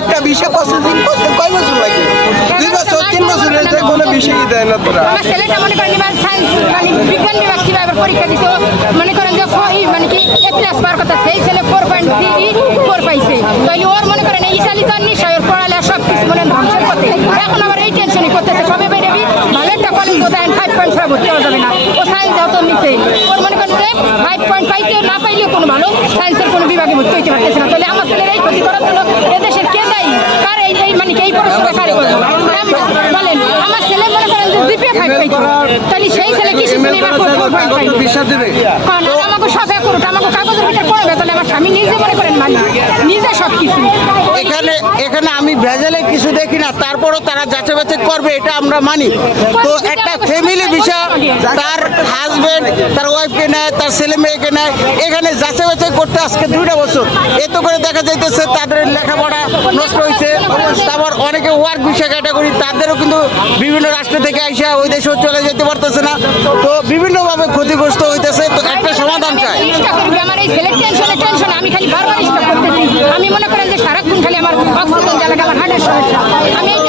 একটা বিষয় প্রসেসিং করতে কয় বছর লাগে? 2 বছর 3 বছরের যে কোনো বিষয়ই দেয় না তোরা। আমার ছেলেটা মনে করেন এবার সায়েন্স মানে বিজ্ঞান বিভাগ কিভাবে পরীক্ষা দিত মনে করেন যে মানে কি এ প্লাস পাওয়ার কথা সেই ছেলে 4.4 পাইছে তাইলে ওর মনে করেন ইটালি যান নিশ্চয় ওর পড়ালে সব কিছু মনে ধ্বংসের পথে এখন আবার এই টেনশনই করতেছে কবে বেরোবি ভালো একটা কলেজ বোধহয় 5.5 ভর্তি হওয়া যাবে না ও সায়েন্স যত নিচ্ছে ওর মনে করেন যে 5 পাইতেও না পাইলেও কোনো ভালো সায়েন্সের কোনো বিভাগে ভর্তি হইতে পারতেছে না তাহলে আমার ছেলের এই ক্ষতি করার জন্য এদেশের কে দায়ী কার এই মানে এই পড়াশোনা কারে করবো বলেন আমার ছেলে মনে করেন যে জিপিএ 5 পাইতো তাহলে সেই ছেলে কি শিখবে এবার 4.5 বিশ্বাস দেবে কারণ আমাকে সাফা করুন আমাকে কাগজের ভিতরে পড়বে তাহলে আমার স্বামী নিজে মনে করেন মানে নিজে সব কিছু এখানে আমি ভেজালে কিছু দেখি না তারপরও তারা যাচাই বাছাই করবে এটা আমরা মানি তো একটা ফ্যামিলি বিষয় তার হাজবেন্ড তার ওয়াইফকে নেয় তার ছেলে মেয়েকে নেয় এখানে যাচাই বাছাই করতে আজকে 2টা বছর এত করে দেখা যাইতেছে তাদের লেখাপড়া নষ্ট হয়েছে তারপর অনেকে ওয়ার্ক বিষয় ক্যাটাগরি তাদেরও কিন্তু বিভিন্ন রাষ্ট্র থেকে আইসা ওই দেশেও চলে যেতে পারতেছে না তো বিভিন্নভাবে ক্ষতিগ্রস্ত হইতেছে তো একটা সমাধান চাই আমার এই ছেলের টেনশন আমি খালি বারবার স্টপ করতেছি আমি মনে করেন যে সারাক্ষণ খালি আমার অক্সিজেন জ্বালাটা আমার হার্টের সমস্যা আমি এই